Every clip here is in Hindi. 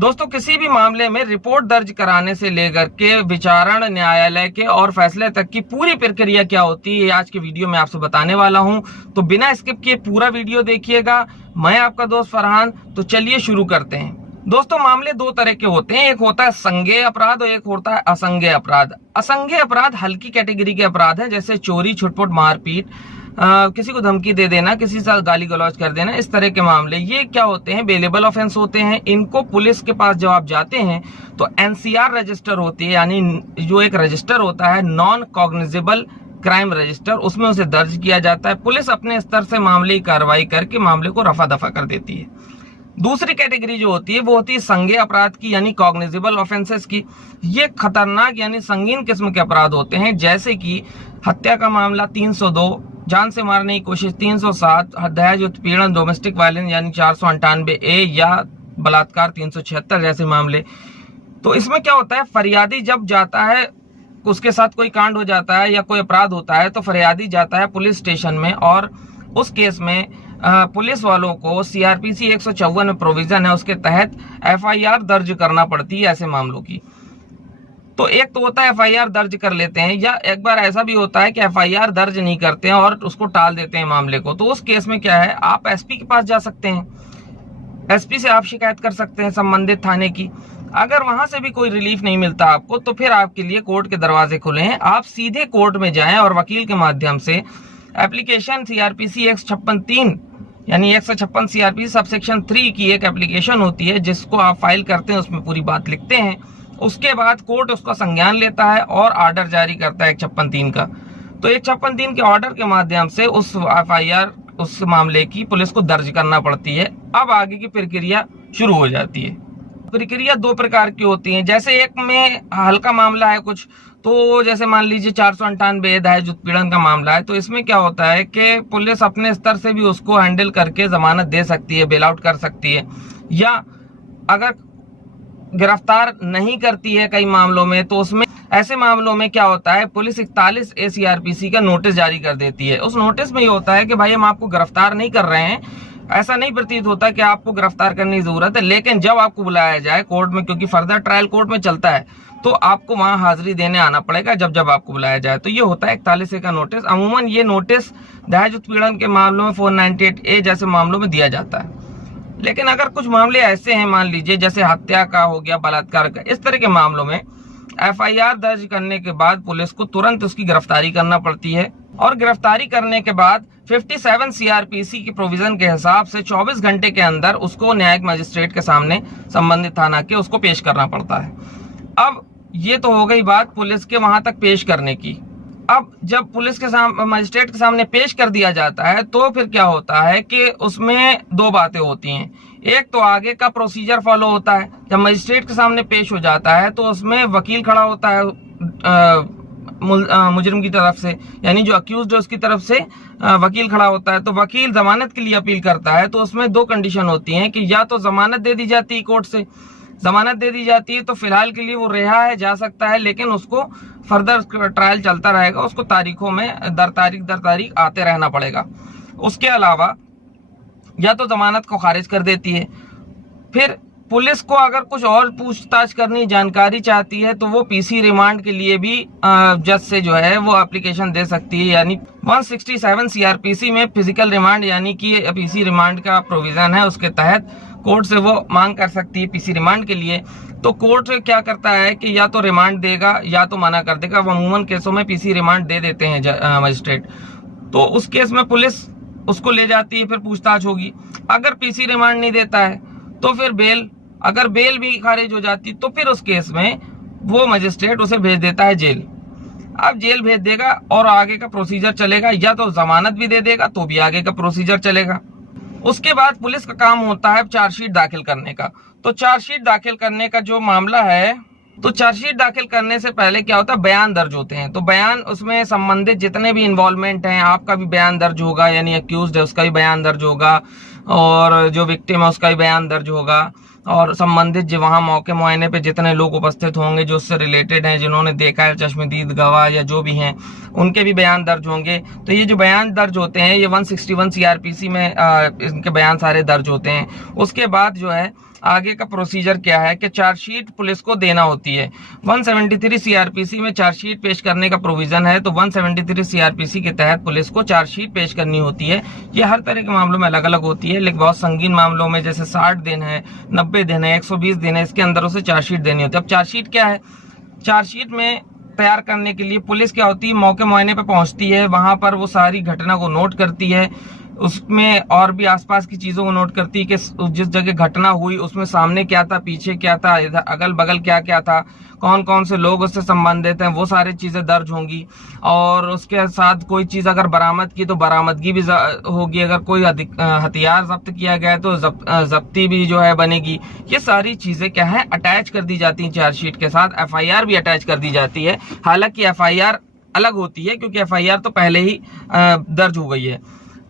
दोस्तों, किसी भी मामले में रिपोर्ट दर्ज कराने से लेकर के विचारण, न्यायालय के और फैसले तक की पूरी प्रक्रिया क्या होती है, आज के वीडियो में आपसे बताने वाला हूं। तो बिना स्किप किए पूरा वीडियो देखिएगा। मैं आपका दोस्त फरहान। तो चलिए शुरू करते हैं। दोस्तों, मामले दो तरह के होते हैं, एक होता है संज्ञेय अपराध और एक होता है असंज्ञेय अपराध। असंज्ञेय अपराध हल्की कैटेगरी के अपराध हैं, जैसे चोरी, छुटपुट, मारपीट, किसी को धमकी दे देना, किसी से गाली गलौज कर देना, इस तरह के मामले। ये क्या होते हैं? बेलेबल ऑफेंस होते हैं। इनको पुलिस के पास जब आप जाते हैं तो एनसीआर रजिस्टर होती है, यानी जो एक रजिस्टर होता है नॉन कॉग्निजेबल क्राइम रजिस्टर, उसमें उसे दर्ज किया जाता है। पुलिस अपने स्तर से मामले की कार्रवाई करके मामले को रफा दफा कर देती है। दूसरी कैटेगरी जो होती है वो होती है संज्ञेय अपराध की, यानी कॉग्निजेबल ऑफेंसेस की। ये खतरनाक यानी संगीन किस्म के अपराध होते हैं, जैसे कि हत्या का मामला 302, जान से मारने की कोशिश 307, दहेज उत्पीड़न, डोमेस्टिक वायलेंस यानी 498A या बलात्कार 376 जैसे मामले। तो इसमें क्या होता है, फरियादी जब जाता है, उसके साथ कोई कांड हो जाता है या कोई अपराध होता है, तो फरियादी जाता है पुलिस स्टेशन में और उस केस में पुलिस वालों को CRPC 154 में प्रोविजन है, उसके तहत FIR दर्ज करना पड़ती है ऐसे मामलों की। तो एक तो होता है FIR दर्ज कर लेते हैं, या एक बार ऐसा भी होता है कि FIR दर्ज नहीं करते हैं और उसको टाल देते हैं मामले को। तो उस केस में क्या है, आप SP के पास जा सकते हैं, SP से आप शिकायत कर सकते हैं संबंधित थाने की। अगर वहां से भी कोई रिलीफ नहीं मिलता आपको, तो फिर आपके लिए कोर्ट के दरवाजे खुले हैं। आप सीधे कोर्ट में जाएं और वकील के माध्यम से एप्लीकेशन CRPC 156(3) यानी 156 CRPC सबसेक्शन 3 की एक एप्लीकेशन होती है, जिसको आप फाइल करते हैं, उसमें पूरी बात लिखते हैं। उसके बाद कोर्ट उसका संज्ञान लेता है और ऑर्डर जारी करता है 156(3) का। तो 156(3) के ऑर्डर के माध्यम से उस FIR, उस मामले की पुलिस को दर्ज करना पड़ती है। अब आगे की प्रक्रिया शुरू हो जाती है। प्रक्रिया दो प्रकार की होती है, जैसे एक में हल्का मामला है कुछ, तो जैसे मान लीजिए 498 दहेज उत्पीड़न का मामला है, तो इसमें क्या होता है कि पुलिस अपने स्तर से भी उसको हैंडल करके जमानत दे सकती है, बेल आउट कर सकती है, या अगर गिरफ्तार नहीं करती है कई मामलों में, तो उसमें ऐसे मामलों में क्या होता है, पुलिस 41A CRPC का नोटिस जारी कर देती है। उस नोटिस में ये होता है कि भाई हम आपको गिरफ्तार नहीं कर रहे हैं, ऐसा नहीं प्रतीत होता कि आपको गिरफ्तार करने की जरूरत है, लेकिन जब आपको बुलाया जाए कोर्ट में, क्योंकि फर्दर ट्रायल कोर्ट में चलता है, तो आपको वहां हाजिरी देने आना पड़ेगा जब आपको बुलाया जाए। तो ये होता है 41A का नोटिस। अमूमन ये नोटिस दहेज उत्पीड़न के मामलों में 498A जैसे मामलों में दिया जाता है। लेकिन अगर कुछ मामले ऐसे हैं, मान लीजिए जैसे हत्या का हो गया, बलात्कार का, इस तरह के मामलों में FIR दर्ज करने के बाद पुलिस को तुरंत उसकी गिरफ्तारी करना पड़ती है, और गिरफ्तारी करने के बाद 57 CRPC के प्रोविजन के हिसाब से 24 घंटे के अंदर उसको न्यायिक मजिस्ट्रेट के सामने संबंधित थाना के उसको पेश करना पड़ता है। अब ये तो हो गई बात पुलिस के वहां तक पेश करने की। अब जब पुलिस के सामने, मजिस्ट्रेट के सामने पेश कर दिया जाता है, तो फिर क्या होता है कि उसमें दो बातें होती हैं। एक तो आगे का प्रोसीजर फॉलो होता है। जब मजिस्ट्रेट के सामने पेश हो जाता है तो उसमें वकील खड़ा होता है मुजरिम की तरफ से, यानी जो अक्यूज्ड है उसकी तरफ से वकील खड़ा होता है। तो वकील जमानत के लिए अपील करता है, तो उसमें दो कंडीशन होती हैं कि या तो जमानत दे दी जाती है, कोर्ट से जमानत दे दी जाती है, तो फिलहाल के लिए वो रिहा है, जा सकता है, लेकिन उसको फर्दर ट्रायल चलता रहेगा, उसको तारीखों में दर तारीख आते रहना पड़ेगा। उसके अलावा या तो जमानत को खारिज कर देती है। फिर पुलिस को अगर कुछ और पूछताछ करनी, जानकारी चाहती है, तो वो PC रिमांड के लिए भी जज से जो है वो एप्लीकेशन दे सकती है, यानी 167 CRPC में फिजिकल रिमांड यानी कि PC रिमांड का प्रोविजन है, उसके तहत कोर्ट से वो मांग कर सकती है PC रिमांड के लिए। तो कोर्ट क्या करता है कि या तो रिमांड देगा या तो मना कर देगा। वो अमूमन केसों में PC रिमांड दे देते हैं मजिस्ट्रेट। तो उस केस में पुलिस उसको ले जाती है, फिर पूछताछ होगी। अगर PC रिमांड नहीं देता है तो फिर बेल, अगर बेल भी खारिज हो जाती तो फिर उस केस में वो मजिस्ट्रेट उसे भेज देता है जेल। अब जेल भेज देगा और आगे का प्रोसीजर चलेगा, या तो जमानत भी दे देगा तो भी आगे का प्रोसीजर चलेगा। उसके बाद पुलिस का काम होता है चार्जशीट दाखिल करने का। तो चार्जशीट दाखिल करने का जो मामला है, तो चार्जशीट दाखिल करने से पहले क्या होता है, बयान दर्ज होते हैं। तो बयान, उसमें संबंधित जितने भी इन्वॉल्वमेंट हैं, आपका भी बयान दर्ज होगा, यानी अक्यूज्ड है उसका भी बयान दर्ज होगा, और जो विक्टिम है उसका भी बयान दर्ज होगा, और संबंधित जो वहाँ मौके मुआयने पे जितने लोग उपस्थित होंगे जो उससे रिलेटेड हैं, जिन्होंने देखा है, चश्मदीद गवाह या जो भी हैं, उनके भी बयान दर्ज होंगे। तो ये जो बयान दर्ज होते हैं, ये 161 CRPC में इनके बयान सारे दर्ज होते हैं। उसके बाद जो है आगे का प्रोसीजर क्या है कि चार्जशीट पुलिस को देना होती है। 173 सीआरपीसी में चार्जशीट पेश करने का प्रोविजन है। तो 173 सीआरपीसी के तहत पुलिस को चार्जशीट पेश करनी होती है। ये हर तरह के मामलों में अलग अलग होती है, लेकिन बहुत संगीन मामलों में जैसे 60 दिन है, 90 दिन है, 120 दिन है, इसके अंदर उसे चार्जशीट देनी होती है। अब चार्जशीट क्या है? चार्जशीट में तैयार करने के लिए पुलिस क्या होती है, मौके मुआयने पे पहुंचती है, वहां पर वो सारी घटना को नोट करती है, उसमें और भी आसपास की चीजों को नोट करती है कि जिस जगह घटना हुई उसमें सामने क्या था, पीछे क्या था, इधर अगल बगल क्या क्या था, कौन कौन से लोग उससे संबंधित हैं, वो सारी चीजें दर्ज होंगी। और उसके साथ कोई चीज अगर बरामद की तो बरामदगी भी होगी, अगर कोई हथियार जब्त किया गया तो जब्ती भी जो है बनेगी। ये सारी चीजें क्या है, अटैच कर दी जाती हैं चार्जशीट के साथ। एफआईआर भी अटैच कर दी जाती है, हालांकि एफआईआर अलग होती है क्योंकि एफआईआर तो पहले ही दर्ज हो गई है।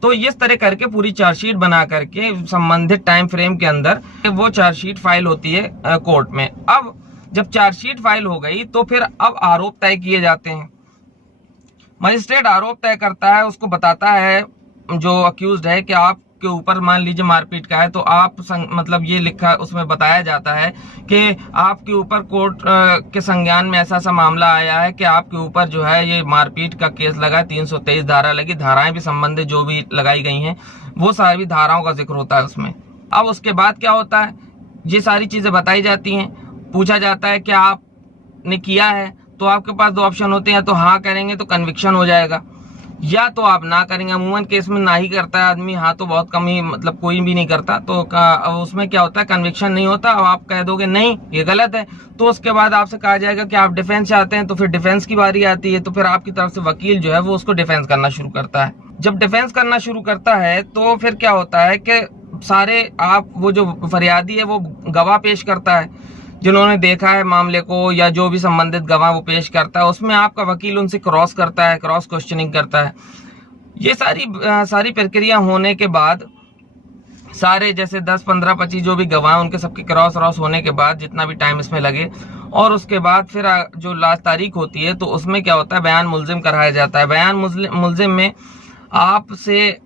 तो इस तरह करके पूरी चार्जशीट बना करके संबंधित टाइम फ्रेम के अंदर वो चार्जशीट फाइल होती है कोर्ट में। अब जब चार्जशीट फाइल हो गई तो फिर अब आरोप तय किए जाते हैं। मजिस्ट्रेट आरोप तय करता है, उसको बताता है जो अक्यूज्ड है कि आपके ऊपर मान लीजिए मारपीट का है, तो आप मतलब ये लिखा उसमें बताया जाता है कि आपके ऊपर कोर्ट के संज्ञान में ऐसा सा मामला आया है कि आपके ऊपर जो है ये मारपीट का केस लगा, 323 धारा लगी, धाराएं भी संबंधित जो भी लगाई गई हैं वो सारी धाराओं का जिक्र होता है उसमें। अब उसके बाद क्या होता है, ये सारी चीजें बताई जाती हैं, पूछा जाता है कि आपने किया है, तो आपके पास दो ऑप्शन होते हैं, तो हाँ करेंगे तो कन्विक्शन हो जाएगा, या तो आप ना करेंगे। अमूमन केस में ना ही करता है आदमी, हाँ तो बहुत कम ही, मतलब कोई भी नहीं करता, तो उसमें क्या होता है, कन्विक्शन नहीं होता। अब आप कह दोगे नहीं ये गलत है, तो उसके बाद आपसे कहा जाएगा कि आप डिफेंस चाहते हैं, तो फिर डिफेंस की बारी आती है। तो फिर आपकी तरफ से वकील जो है वो उसको डिफेंस करना शुरू करता है। जब डिफेंस करना शुरू करता है तो फिर क्या होता है कि सारे आप वो जो फरियादी है वो गवाह पेश करता है, जिन्होंने देखा है मामले को, या जो भी संबंधित गवाह वो पेश करता है। उसमें आपका वकील उनसे क्रॉस करता है, क्रॉस क्वेश्चनिंग करता है। ये सारी प्रक्रिया होने के बाद सारे जैसे 10, 15, 25 जो भी गवाह उनके सबके क्रॉस होने के बाद जितना भी टाइम इसमें लगे, और उसके बाद फिर जो लास्ट तारीख होती है तो उसमें क्या होता है, बयान मुल्जिम कराया जाता है। बयान मुल्जिम में आपसे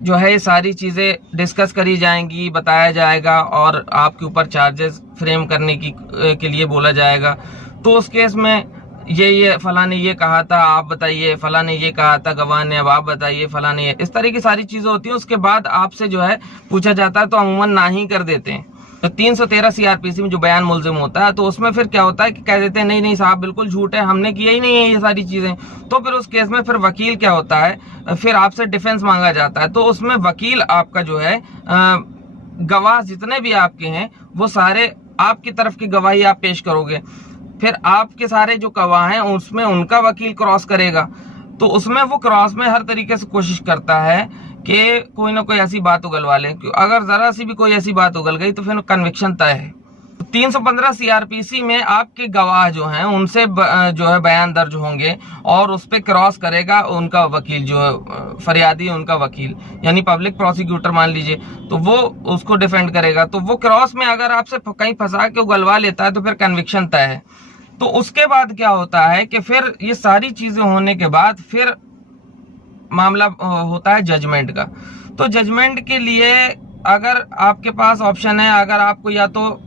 जो है ये सारी चीज़ें डिस्कस करी जाएंगी, बताया जाएगा, और आपके ऊपर चार्जेस फ्रेम करने के लिए बोला जाएगा। तो उस केस में ये फला ने ये कहा था, आप बताइए, फला ने ये कहा था गवाह ने, अब आप बताइए, फला ने, इस तरह की सारी चीज़ें होती हैं। उसके बाद आपसे जो है पूछा जाता है, तो अमूमन ना ही कर देते हैं। तो 313 सीआरपीसी में जो बयान मुल्जिम होता है तो उसमें फिर क्या होता है कि कह देते हैं नहीं नहीं साहब बिल्कुल झूठ है, हमने किया ही नहीं है ये सारी चीजें। तो फिर उस केस में फिर वकील क्या होता है, फिर आपसे डिफेंस मांगा जाता है। तो उसमें वकील आपका जो है गवाह जितने भी आपके हैं वो सारे आपकी तरफ की गवाही आप पेश करोगे। फिर आपके सारे जो गवाह हैं उसमें उनका वकील क्रॉस करेगा। तो उसमें वो क्रॉस में हर तरीके से कोशिश करता है कि कोई ना कोई ऐसी बात उगलवा ले, अगर जरा सी भी कोई ऐसी बात उगल गई तो फिर कन्विक्शन तय है। 315 सीआरपीसी में आपके गवाह जो हैं उनसे जो है बयान दर्ज होंगे, और उस पर क्रॉस करेगा उनका वकील, जो फरियादी है उनका वकील, यानी पब्लिक प्रोसिक्यूटर मान लीजिए, तो वो उसको डिफेंड करेगा। तो वो क्रॉस में अगर आपसे कहीं फंसा के उगलवा लेता है तो फिर कन्विक्शन तय है। तो उसके बाद क्या होता है कि फिर ये सारी चीजें होने के बाद फिर मामला होता है जजमेंट का। तो जजमेंट के लिए अगर आपके पास ऑप्शन है, अगर आपको या तो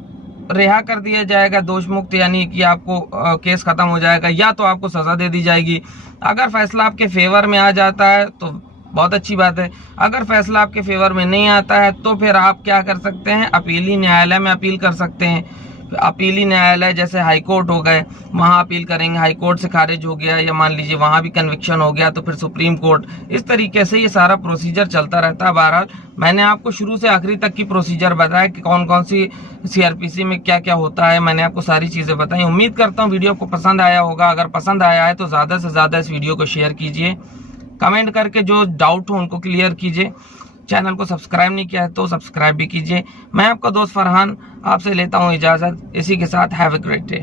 रिहा कर दिया जाएगा दोष मुक्त, यानी कि आपको केस खत्म हो जाएगा, या तो आपको सजा दे दी जाएगी। अगर फैसला आपके फेवर में आ जाता है तो बहुत अच्छी बात है, अगर फैसला आपके फेवर में नहीं आता है तो फिर आप क्या कर सकते हैं, अपीली न्यायालय में अपील कर सकते हैं। अपीली न्यायालय जैसे हाई कोर्ट हो गए, वहां अपील करेंगे, हाई कोर्ट से खारिज हो गया या मान लीजिए वहां भी कन्विक्शन हो गया तो फिर सुप्रीम कोर्ट। इस तरीके से ये सारा प्रोसीजर चलता रहता है। बहरहाल मैंने आपको शुरू से आखिरी तक की प्रोसीजर बताया कि कौन कौन सी सीआरपीसी में क्या क्या होता है, मैंने आपको सारी चीजें बताई। उम्मीद करता हूँ वीडियो आपको पसंद आया होगा। अगर पसंद आया है तो ज्यादा से ज्यादा इस वीडियो को शेयर कीजिए, कमेंट करके जो डाउट हो उनको क्लियर कीजिए। चैनल को सब्सक्राइब नहीं किया है तो सब्सक्राइब भी कीजिए। मैं आपका दोस्त फरहान आपसे लेता हूं इजाजत। इसी के साथ हैव अ ग्रेट डे।